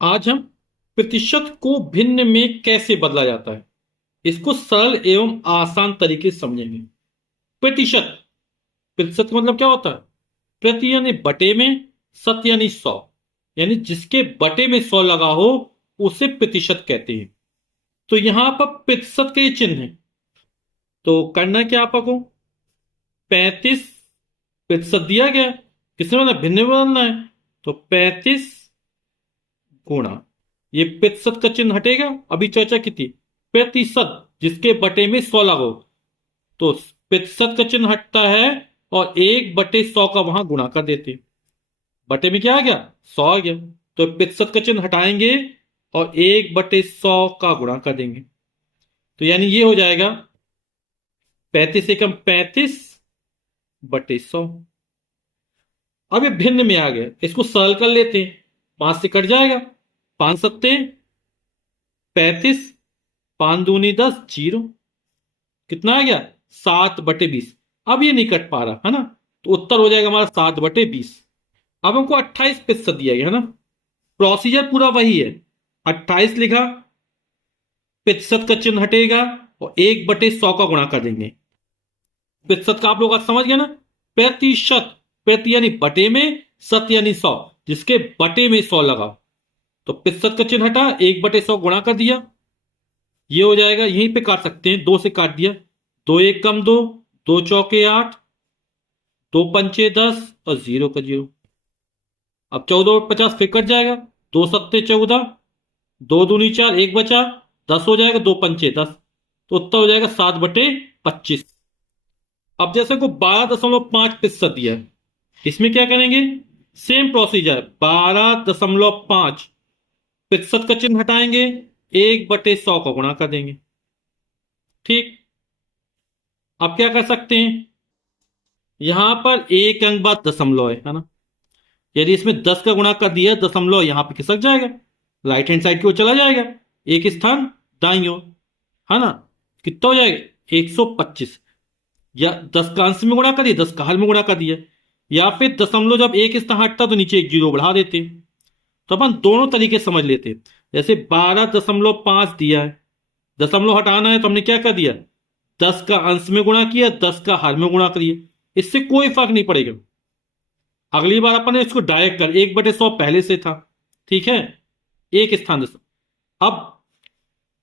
आज हम प्रतिशत को भिन्न में कैसे बदला जाता है इसको सरल एवं आसान तरीके से समझेंगे। प्रतिशत प्रतिशत का मतलब क्या होता है? प्रति यानी बटे में, शत यानी 100, यानी जिसके बटे में 100 लगा हो उसे प्रतिशत कहते हैं। तो यहां पर प्रतिशत के ये चिन्ह है। तो करना क्या आपको? 35% दिया गया, किसने बदलना? भिन्न में बदलना है। तो 35 गुणा, ये प्रतिशत का चिन्ह हटेगा, अभी चर्चा की थी। प्रतिशत जिसके बटे में 100 लगो, तो प्रतिशत का चिन्ह हटता है और 1/100 का वहां गुणा कर देते। बटे में क्या आ गया? 100 आ गया। तो प्रतिशत का चिन्ह हटाएंगे और 1/100 का गुणा कर देंगे। तो यानी ये हो जाएगा 35 एकम 35/100। अब ये भिन्न में आ गया, इसको सरल कर लेते हैं। 5 से कट जाएगा, 5 सत्ते 35, 5 दूनी 10, 0। कितना आ गया? 7/20। अब ये नहीं कट पा रहा है ना, तो उत्तर हो जाएगा हमारा 7/20। अब हमको 28% दिया गया है ना। प्रोसीजर पूरा वही है। 28 लिखा, प्रतिशत का चिन्ह हटेगा और 1/100 का गुणा कर देंगे। प्रतिशत का आप लोग आज समझ गए ना। प्रतिशत, प्रति यानी बटे में, शत यानी 100, जिसके बटे में 100 लगा। तो प्रतिशत का चिन्ह हटा, 1/100 गुणा कर दिया। ये हो जाएगा, यहीं पे काट सकते हैं, 2 से काट दिया। 2 1 कम 2, 2 चौके 8, 2 पंचे 10 और 0 का 0। अब 14/50 फिर कट जाएगा। 2 सत्ते 14, 2 दूनी 4, 1 बचा, 10 हो जाएगा। 2 पंचे 10, तो उत्तर हो जाएगा 7/25। अब जैसे को 12.5% दिया है, इसमें क्या करेंगे? सेम प्रोसीजर, 12.5 प्रतिशत का चिन्ह हटाएंगे, 1/100 का गुणा कर देंगे। ठीक। अब क्या कर सकते हैं? यहां पर एक अंक बाद दशमलव है ना। यदि इसमें 10 का गुणा कर दिया, दशमलव यहां पे खिसक जाएगा, राइट हैंड साइड की ओर चला जाएगा, एक स्थान दाईं ओर, है ना। कितना हो जाएगा? 125। या 10 का अंश में गुणा कर दिया, 10 का हर में गुणा कर दिया, या फिर दशमलव जब एक स्थान हटता तो नीचे एक जीरो बढ़ा देते। तो अपन दोनों तरीके समझ लेते। जैसे 12.5 दिया है, दशमलव हटाना है, तो हमने क्या कर दिया? 10 का अंश में गुणा किया, 10 का हर में गुणा करिए, इससे कोई फर्क नहीं पड़ेगा। अगली बार अपन ने इसको डायरेक्ट कर, 1/100 पहले से था, ठीक है, एक स्थान अब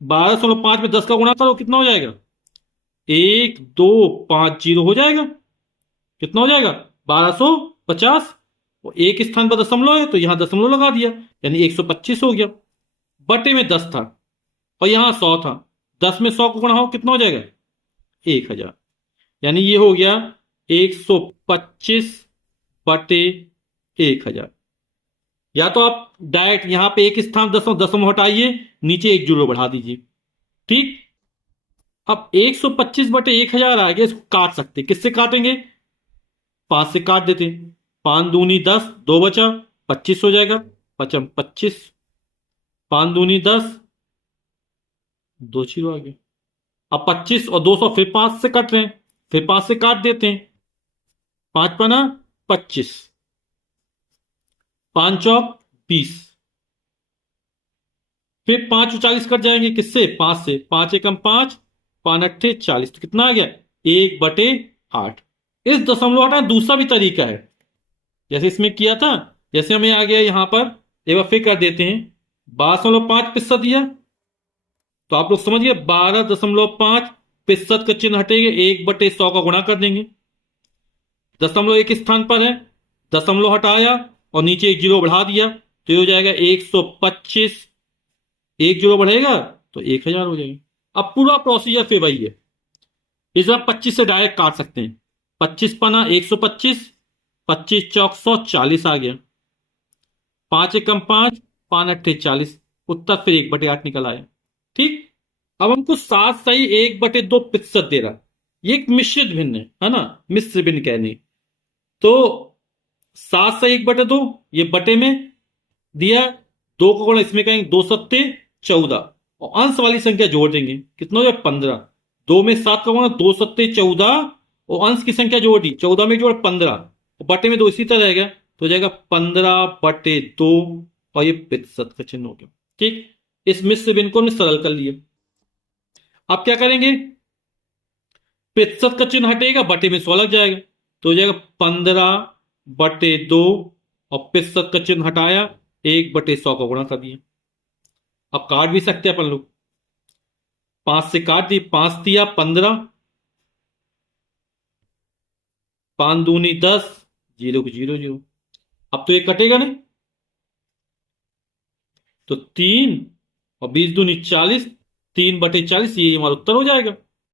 12.5 में 10 का गुणा करो, कितना हो जाएगा? 1 2 5 0 हो जाएगा। कितना हो जाएगा? 1250। और एक स्थान पर दशमलव है तो यहां दशमलव लगा दिया, यानी 125 हो गया। बटे में 10 था और यहां 100 था, 10 में 100 को गुणा हो, कितना हो जाएगा? 1000। यानी ये हो गया 125/1000। या तो आप डायरेक्ट यहां पे एक स्थान दशमलव दशमलव हटाइए, नीचे एक जीरो बढ़ा दीजिए। ठीक। अब 125/1000 आ गया, इसको काट सकते, किससे काटेंगे? 5 से काट देते। 5 दूनी 10, 2 बचा, 25 हो जाएगा। 5 25, 5 दूनी 10, 2 जीरो आ गया। अब 25 और 200 फिर 5 से कट रहे हैं, फिर 5 से काट देते हैं। 5 पना 25, 5 चौक 20, फिर 5 और 40 कट जाएंगे, किससे? 5 से। 5 एकम 5, 5 अट्ठे 40, तो कितना आ गया? 1/8। इस दशमलव हटाना दूसरा भी तरीका है, जैसे इसमें किया था। जैसे हमें आ गया यहां पर, एक बार फिर कर देते हैं। 12.5% दिया, तो आप लोग समझ गए, 12.5 प्रतिशत का चिन्ह हटेगा, 1/100 का गुणा कर देंगे। दशमलव एक स्थान पर है, दशमलव हटाया और नीचे एक जीरो बढ़ा दिया, तो ये हो जाएगा 125। एक जीरो बढ़ेगा तो 1000 हो जाएगा। अब पूरा प्रोसीजर फिर वही है। इस बार 25 से डायरेक्ट काट सकते हैं। 25 पना 125, 25 चौक 100, 40 आ गया। 5 एकम 5, 5 अट्ठे 40, उत्तर फिर 1/8 निकल आया। ठीक। अब हमको 7 सही 1/2% दे रहा। ये एक मिश्रित भिन्न है ना, मिश्र भिन्न कहने। तो 7 से 1/2, ये बटे में दिया, 2 को गुणा इसमें कहेंगे, 2 सत्ते 14, और अंश वाली संख्या जोड़ देंगे, कितना हो जाए? 15। 2 में 7 का गुणा, 2 सत्ते 14, और अंश की संख्या जोड़ दी, 14 में जोड़ 15, और बटे में 2 इसी तरह रहेगा, तो हो जाएगा 15/2, और ये प्रतिशत का चिन्ह हो गया। ठीक, इस मिश्र भिन्न को हमने सरल कर लिया। अब क्या करेंगे, प्रतिशत का चिन्ह हटेगा, बटे में 100 लग जाएगा, तो हो जाएगा 15/2, और प्रतिशत का चिन्ह हटाया, 1/100 को गुणा कर दिया। अब काट भी सकते हैं अपन लोग, 5 से काट दी, 5 दिया 15, 5 दूनी 10, 0 को 0 0। अब तो ये कटेगा नहीं, तो 3 और 20 दूनी 40, 3/40, ये हमारा उत्तर हो जाएगा।